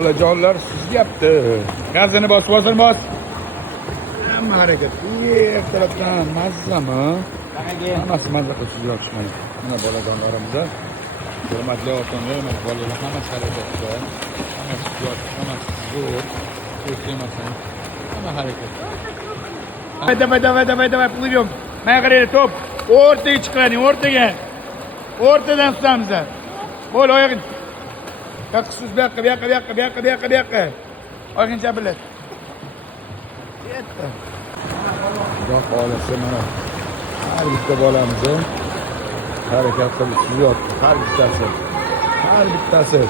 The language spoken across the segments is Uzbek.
Bolajonlar suzayapti. Gazini bos, vazn bos. Hamma harakat. Ertalabdan mazzami? Hammasi mazza qilib suzyapti mana. Mana bolajonlarimizda. Hurmatli otalar, mana bolalar hammasi harakatda. Hammasi suzyapti, hammasi zo'r. Ko'rsamasam. Hamma harakat. Давай, плывем. Mana qaraylik, top. O'rtaga chiqaring, o'rtaga. O'rtadan tutamiz. Bo'l, oyog'ing. Yoqsiz bu yoqqa. Oyog'ing chapilat. Yetdi. Xudo xolasa mana har bitta bolamiz harakat qilib suzyapti. Har bittasi.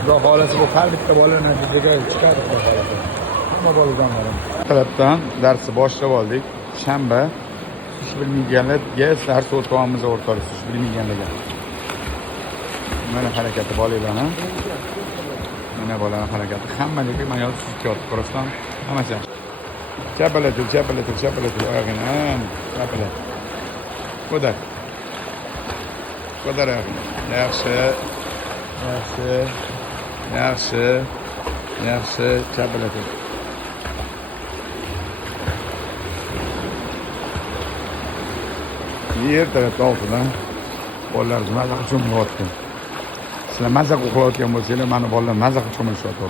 Xudo xolasa bu har bitta bola natijaga chiqadi. Hamma bolajonlarim. Tarafdan darsni boshlab oldik. Shanba tush bilmaganlarga dars o'tamiz o'rtoqlar, tush bilmaganlarga. Mana harakati bolalarni. Mana bolalar harakati. Hammaga mana yo'l suzyapti. Ko'rasizmi? Hammasi yaxshi. Chapalat, oyog'ini. Chapalat. Ko'tar. Yaxshi. Chapalat. Yer tarafda oldidan bolalar mazza qilib cho'milyapti. Sizlar mazza qilayotgan bo'lsanglar, mana bolalar mazza qilib cho'milishyapti.